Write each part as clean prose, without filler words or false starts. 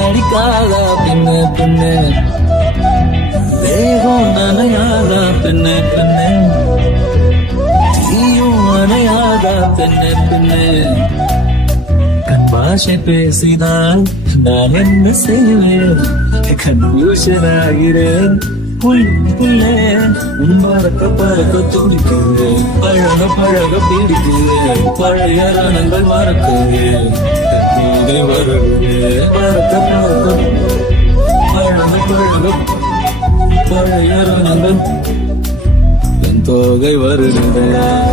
அடிக்காதா பெண்ணே பெண்ணே தேகம் நனையாதா பெண்ணே பெண்ணே தீயும் அணையாதா பெண்ணே பெண்ணே கண் பாஷை பேசினால் நான் என்ன செய்வேன் கன்ஃபியூஷன் ஆகிறேன் புள்ளே பறக்க பறக்க துடிக்கிறேன் பழக பழக பிடிக்கிறேன் பழைய ரணங்கள் மறக்கிறேன் வருகிறேன் பறக்க பறக்க பழக பழக பழைய ரணங்கள் என் தொகை வருகிறேன்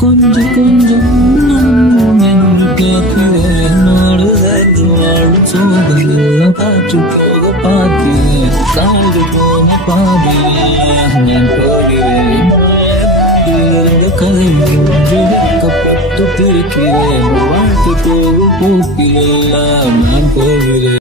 கொஞ்சம் கொஞ்சம் என்று கேட்கிறேன் காற்று போக பார்க்கிறேன் காடு போக பாதிக்கிறேன் நான் போகிறேன் கதை என்று வைக்கப்பட்டு பிரிக்கிறேன் வாழ்க்கை போக போக்கிலெல்லாம்